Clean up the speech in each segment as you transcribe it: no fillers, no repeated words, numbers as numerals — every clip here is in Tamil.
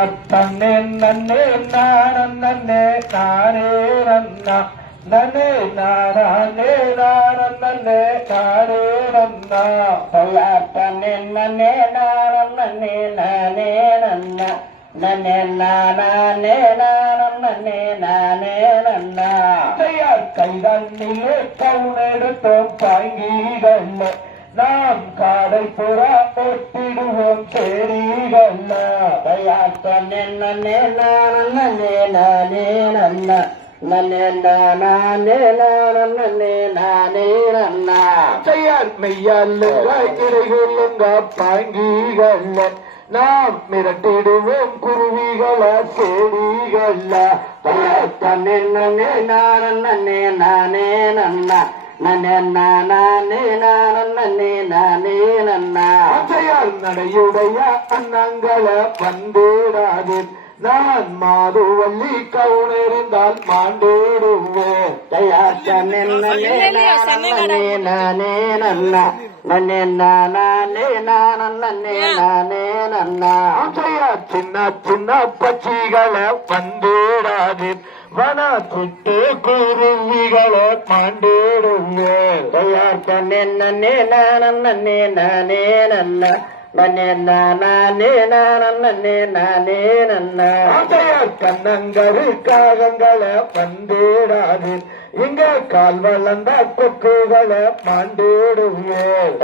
தன்னே நன்னே நானே நானே நன்னா நன்னே நானே நன்னே நானே நன்னா தன்னே நன்னே நன்னே நானே நன்னா நன்னே நானே நன்னே நானே நன்னா கைதண்ணிலே கவுனெடுத்தோம் பாங்கிகள்ல நாம் காடை புறா ஒட்டிடுவோம் செடிகள்ல தன்னே நன்னே நானே நானே நன்னா நன்னே நானே நன்னே நானே நன்னா மெய்யாலுங்க கிடைகளுங்க பாங்கிகள்ல நாம் மிரட்டிடுவோம் குருவிகள செடிகள்ல தன்னே நன்னே நானே நானே நன்னா நன்னே நானே நன்னே நானே நன்னா நடையுடைய அன்னங்கள வந்திடாது நான் மாதுவல்லி கவுனிருந்தால் மாண்டிடுவேன் தன்னே நானே நன்னா நன்னே நானே நன்னே நானே நன்னா சின்ன சின்ன பச்சிகளை வந்திடாது வன சுட்டு குருவிகளை மாண்டிடுவேன் தன்னே நன்னே நானே நன்னா நன்னே நானே நன்னே நானே நன்னா கண்ணங்கரு காகங்களை வந்திடாது இங்க கால் வளர்ந்த கொக்குகளை மாண்டிடுவேன்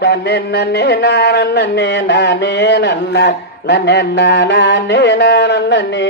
தன்னே நன்னே நானே நன்னா நன்னே நானே நன்னே